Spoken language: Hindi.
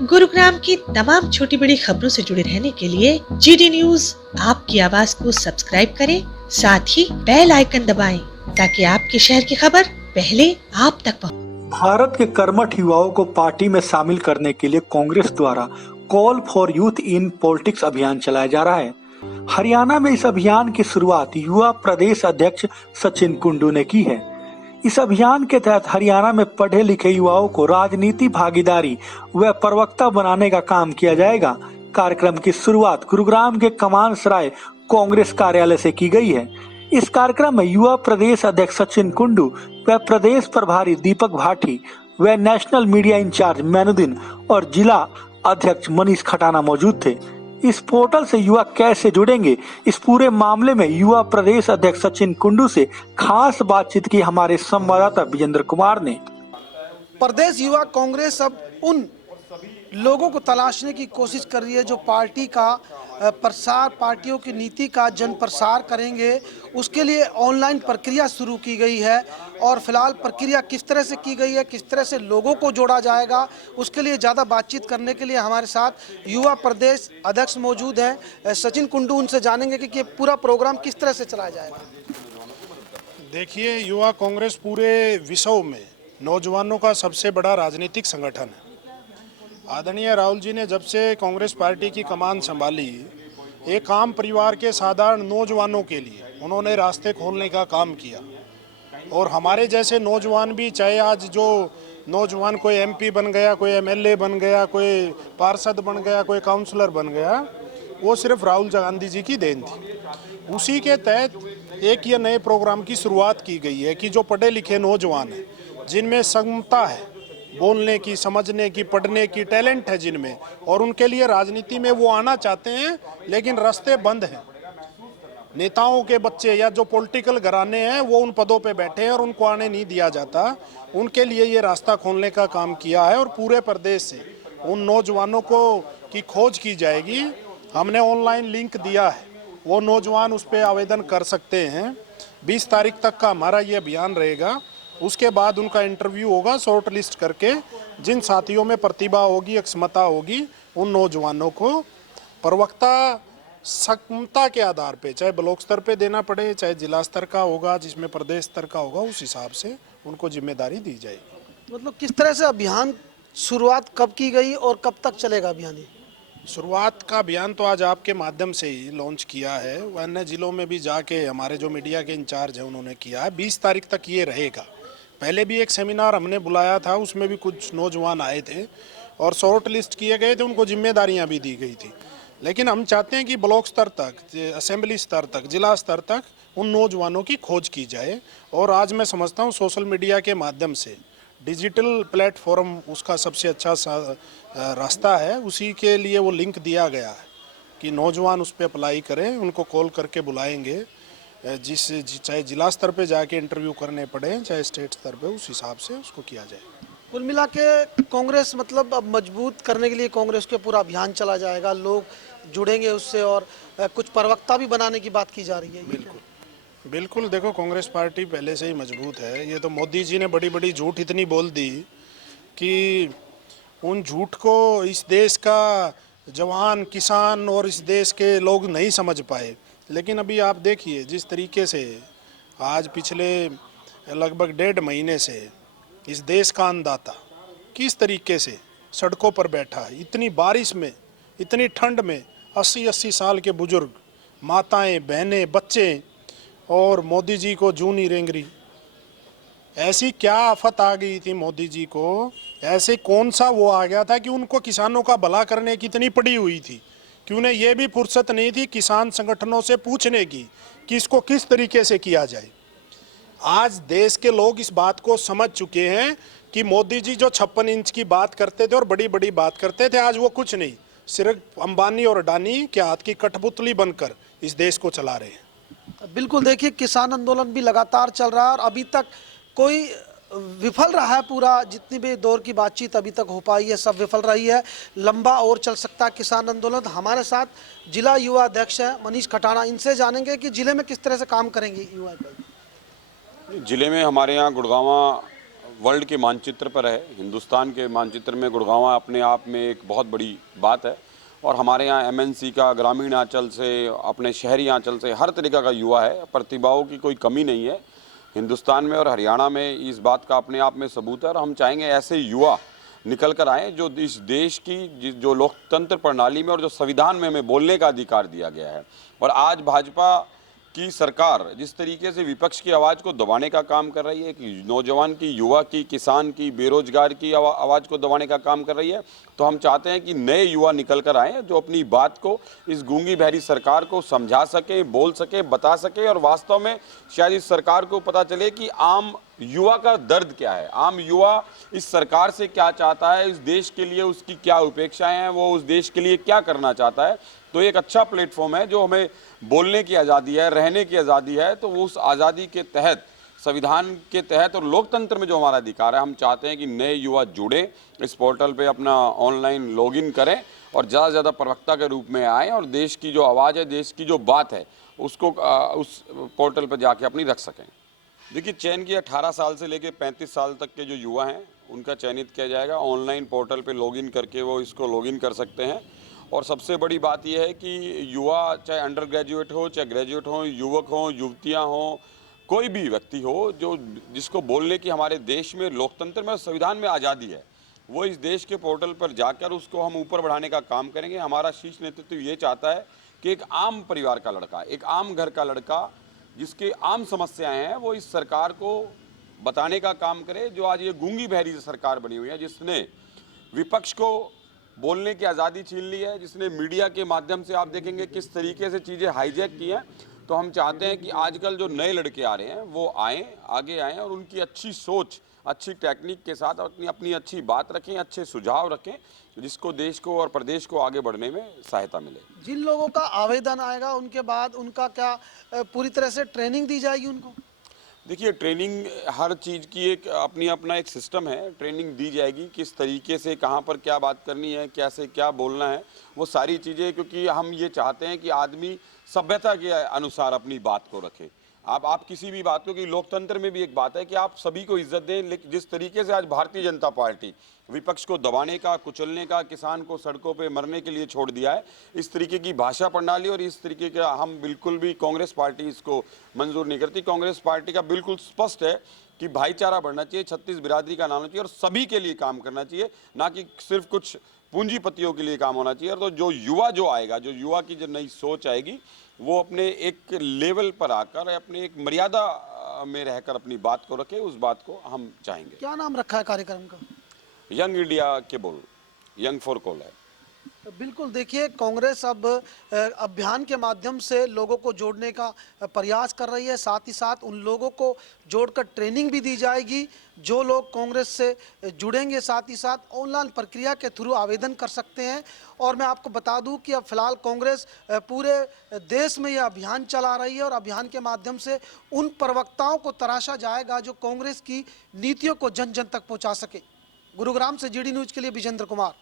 गुरुग्राम की तमाम छोटी बड़ी खबरों से जुड़े रहने के लिए जीडी न्यूज आपकी आवाज को सब्सक्राइब करें, साथ ही बेल आइकन दबाएं ताकि आपके शहर की खबर पहले आप तक पहुंचे। भारत के कर्मठ युवाओं को पार्टी में शामिल करने के लिए कांग्रेस द्वारा call for youth in politics अभियान चलाया जा रहा है। हरियाणा में इस अभियान की शुरुआत युवा प्रदेश अध्यक्ष सचिन कुंडू ने की है। इस अभियान के तहत हरियाणा में पढ़े लिखे युवाओं को राजनीति भागीदारी व प्रवक्ता बनाने का काम किया जाएगा। कार्यक्रम की शुरुआत गुरुग्राम के कमान सराय कांग्रेस कार्यालय से की गई है। इस कार्यक्रम में युवा प्रदेश अध्यक्ष सचिन कुंडू व प्रदेश प्रभारी दीपक भाटी व नेशनल मीडिया इंचार्ज मैनुद्दीन और जिला अध्यक्ष मनीष खटाना मौजूद थे। इस पोर्टल से युवा कैसे जुड़ेंगे, इस पूरे मामले में युवा प्रदेश अध्यक्ष सचिन कुंडू से खास बातचीत की हमारे संवाददाता विजेंद्र कुमार ने। प्रदेश युवा कांग्रेस अब उन लोगों को तलाशने की कोशिश कर रही है जो पार्टी का प्रसार, पार्टियों की नीति का जन प्रसार करेंगे। उसके लिए ऑनलाइन प्रक्रिया शुरू की गई है और फिलहाल प्रक्रिया किस तरह से की गई है, किस तरह से लोगों को जोड़ा जाएगा, उसके लिए ज़्यादा बातचीत करने के लिए हमारे साथ युवा प्रदेश अध्यक्ष मौजूद हैं सचिन कुंडू। उनसे जानेंगे कि पूरा प्रोग्राम किस तरह से चलाया जाएगा। देखिए, युवा कांग्रेस पूरे विश्व में नौजवानों का सबसे बड़ा राजनीतिक संगठन है। आदरणीय राहुल जी ने जब से कांग्रेस पार्टी की कमान संभाली, एक आम परिवार के साधारण नौजवानों के लिए उन्होंने रास्ते खोलने का काम किया। और हमारे जैसे नौजवान भी, चाहे आज जो नौजवान कोई एमपी बन गया, कोई एमएलए बन गया, कोई पार्षद बन गया, कोई काउंसलर बन गया, वो सिर्फ राहुल गांधी जी की देन थी। उसी के तहत एक ये नए प्रोग्राम की शुरुआत की गई है कि जो पढ़े लिखे नौजवान हैं, जिनमें क्षमता है बोलने की, समझने की, पढ़ने की, टैलेंट है जिनमें, और उनके लिए राजनीति में वो आना चाहते हैं लेकिन रास्ते बंद हैं। नेताओं के बच्चे या जो पॉलिटिकल घराने हैं वो उन पदों पे बैठे हैं और उनको आने नहीं दिया जाता। उनके लिए ये रास्ता खोलने का काम किया है और पूरे प्रदेश से उन नौजवानों को की खोज की जाएगी। हमने ऑनलाइन लिंक दिया है, वो नौजवान उस पर आवेदन कर सकते हैं। 20 तारीख तक का हमारा ये अभियान रहेगा। उसके बाद उनका इंटरव्यू होगा, शॉर्ट लिस्ट करके जिन साथियों में प्रतिभा होगी, क्षमता होगी, उन नौजवानों को प्रवक्ता क्षमता के आधार पे, चाहे ब्लॉक स्तर पे देना पड़े, चाहे जिला स्तर का होगा, जिसमें प्रदेश स्तर का होगा, उस हिसाब से उनको जिम्मेदारी दी जाएगी। मतलब किस तरह से अभियान शुरुआत कब की गई और कब तक चलेगा अभियान? शुरुआत का अभियान तो आज आपके माध्यम से ही लॉन्च किया है। अन्य जिलों में भी जाके हमारे जो मीडिया के इंचार्ज हैं उन्होंने किया है। 20 तारीख तक ये रहेगा। पहले भी एक सेमिनार हमने बुलाया था, उसमें भी कुछ नौजवान आए थे और शॉर्ट लिस्ट किए गए थे, उनको जिम्मेदारियां भी दी गई थी। लेकिन हम चाहते हैं कि ब्लॉक स्तर तक, असेंबली स्तर तक, जिला स्तर तक उन नौजवानों की खोज की जाए। और आज मैं समझता हूँ सोशल मीडिया के माध्यम से डिजिटल प्लेटफॉर्म उसका सबसे अच्छा रास्ता है। उसी के लिए वो लिंक दिया गया है कि नौजवान उस पर अप्लाई करें, उनको कॉल करके बुलाएंगे। चाहे जिला स्तर पे जाके इंटरव्यू करने पड़े, चाहे स्टेट स्तर पे, उस हिसाब से उसको किया जाए। कुल मिला के कांग्रेस मतलब अब मजबूत करने के लिए कांग्रेस के पूरा अभियान चला जाएगा, लोग जुड़ेंगे उससे और कुछ प्रवक्ता भी बनाने की बात की जा रही है। बिल्कुल बिल्कुल, देखो कांग्रेस पार्टी पहले से ही मजबूत है। ये तो मोदी जी ने बड़ी बड़ी झूठ इतनी बोल दी कि उन झूठ को इस देश का जवान, किसान और इस देश के लोग नहीं समझ पाए। लेकिन अभी आप देखिए जिस तरीके से आज पिछले लगभग 1.5 महीने से इस देश का अन्नदाता किस तरीके से सड़कों पर बैठा है, इतनी बारिश में, इतनी ठंड में, 80-80 साल के बुजुर्ग, माताएं, बहनें, बच्चे, और मोदी जी को जूनी रेंगरी। ऐसी क्या आफत आ गई थी मोदी जी को, ऐसे कौन सा वो आ गया था कि उनको किसानों का भला करने की इतनी पड़ी हुई थी कि उन्हें ये भी फुर्सत नहीं थी किसान संगठनों से पूछने की कि इसको किस तरीके से किया जाए। आज देश के लोग इस बात को समझ चुके हैं कि मोदी जी जो 56 इंच की बात करते थे और बड़ी बड़ी बात करते थे, आज वो कुछ नहीं, सिर्फ अंबानी और अडानी के हाथ की कठपुतली बनकर इस देश को चला रहे हैं। बिल्कुल, देखिए किसान आंदोलन भी लगातार चल रहा है और अभी तक कोई विफल रहा है। पूरा जितनी भी दौर की बातचीत अभी तक हो पाई है सब विफल रही है। लंबा और चल सकता है किसान आंदोलन। हमारे साथ जिला युवा अध्यक्ष हैं मनीष खटाना, इनसे जानेंगे कि जिले में किस तरह से काम करेंगे युवा। जिले में हमारे यहाँ गुड़गांव वर्ल्ड के मानचित्र पर है। हिंदुस्तान के मानचित्र में गुड़गांव अपने आप में एक बहुत बड़ी बात है और हमारे यहाँ एमएनसी का ग्रामीण आंचल से अपने शहरी आंचल से हर तरीक़ा का युवा है। प्रतिभाओं की कोई कमी नहीं है हिंदुस्तान में और हरियाणा में, इस बात का अपने आप में सबूत है। और हम चाहेंगे ऐसे युवा निकल कर आए जो इस देश की जो लोकतंत्र प्रणाली में और जो संविधान में हमें बोलने का अधिकार दिया गया है। और आज भाजपा की सरकार जिस तरीके से विपक्ष की आवाज़ को दबाने का काम कर रही है, कि नौजवान की, युवा की, किसान की, बेरोजगार की आवाज़ को दबाने का काम कर रही है, तो हम चाहते हैं कि नए युवा निकल कर आएँ जो अपनी बात को इस गूंगी बहरी सरकार को समझा सके, बोल सके, बता सके। और वास्तव में शायद इस सरकार को पता चले कि आम युवा का दर्द क्या है, आम युवा इस सरकार से क्या चाहता है, इस देश के लिए उसकी क्या अपेक्षाएं हैं, वो उस देश के लिए क्या करना चाहता है। तो एक अच्छा प्लेटफॉर्म है जो हमें बोलने की आज़ादी है, रहने की आज़ादी है। तो वो उस आज़ादी के तहत, संविधान के तहत और लोकतंत्र में जो हमारा अधिकार है, हम चाहते हैं कि नए युवा जुड़ें, इस पोर्टल पे अपना ऑनलाइन लॉगिन करें और ज़्यादा से ज़्यादा प्रवक्ता के रूप में आएँ और देश की जो आवाज़ है, देश की जो बात है, उसको उस पोर्टल पर जाके अपनी रख सकें। देखिए, चयन की 18 साल से लेकर 35 साल तक के जो युवा हैं उनका चयनित किया जाएगा। ऑनलाइन पोर्टल पे लॉगिन करके वो इसको लॉगिन कर सकते हैं। और सबसे बड़ी बात यह है कि युवा चाहे अंडर ग्रेजुएट हो, चाहे ग्रेजुएट हो, युवक हो, युवतियां हो, कोई भी व्यक्ति हो जो जिसको बोलने की हमारे देश में लोकतंत्र में, संविधान में आज़ादी है, वो इस देश के पोर्टल पर जाकर उसको हम ऊपर बढ़ाने का काम करेंगे। हमारा शीर्ष नेतृत्व ये चाहता है कि एक आम परिवार का लड़का, एक आम घर का लड़का जिसके आम समस्याएं हैं, वो इस सरकार को बताने का काम करे। जो आज ये गूंगी बहरी सरकार बनी हुई है, जिसने विपक्ष को बोलने की आज़ादी छीन ली है, जिसने मीडिया के माध्यम से आप देखेंगे किस तरीके से चीज़ें हाईजैक की हैं। तो हम चाहते हैं कि आजकल जो नए लड़के आ रहे हैं वो आएँ, आगे आएँ और उनकी अच्छी सोच, अच्छी टेक्निक के साथ अपनी अच्छी बात रखें, अच्छे सुझाव रखें, जिसको देश को और प्रदेश को आगे बढ़ने में सहायता मिले। जिन लोगों का आवेदन आएगा उनके बाद उनका क्या पूरी तरह से ट्रेनिंग दी जाएगी उनको? देखिए, ट्रेनिंग हर चीज़ की एक अपना एक सिस्टम है। ट्रेनिंग दी जाएगी किस तरीके से, कहाँ पर क्या बात करनी है, कैसे क्या बोलना है, वो सारी चीज़ें, क्योंकि हम ये चाहते हैं कि आदमी सभ्यता के अनुसार अपनी बात को रखे। आप किसी भी बात को, कि लोकतंत्र में भी एक बात है कि आप सभी को इज्जत दें, लेकिन जिस तरीके से आज भारतीय जनता पार्टी विपक्ष को दबाने का, कुचलने का, किसान को सड़कों पे मरने के लिए छोड़ दिया है, इस तरीके की भाषा प्रणाली और इस तरीके का हम बिल्कुल भी, कांग्रेस पार्टी इसको मंजूर नहीं करती। कांग्रेस पार्टी का बिल्कुल स्पष्ट है कि भाईचारा बढ़ना चाहिए, 36 बिरादरी का नाम होना चाहिए और सभी के लिए काम करना चाहिए, ना कि सिर्फ कुछ पूंजीपतियों के लिए काम होना चाहिए। और तो जो युवा जो आएगा, जो युवा की जो नई सोच आएगी, वो अपने एक लेवल पर आकर, अपने एक मर्यादा में रहकर अपनी बात को रखे, उस बात को हम चाहेंगे। क्या नाम रखा है कार्यक्रम का? यंग इंडिया के बोल, यंग फॉर कॉल है। बिल्कुल, देखिए, कांग्रेस अब अभियान के माध्यम से लोगों को जोड़ने का प्रयास कर रही है। साथ ही साथ उन लोगों को जोड़कर ट्रेनिंग भी दी जाएगी जो लोग कांग्रेस से जुड़ेंगे। साथ ही साथ ऑनलाइन प्रक्रिया के थ्रू आवेदन कर सकते हैं। और मैं आपको बता दूं कि अब फिलहाल कांग्रेस पूरे देश में यह अभियान चला रही है और अभियान के माध्यम से उन प्रवक्ताओं को तराशा जाएगा जो कांग्रेस की नीतियों को जन जन तक पहुँचा सके। गुरुग्राम से जीडी न्यूज़ के लिए विजेंद्र कुमार।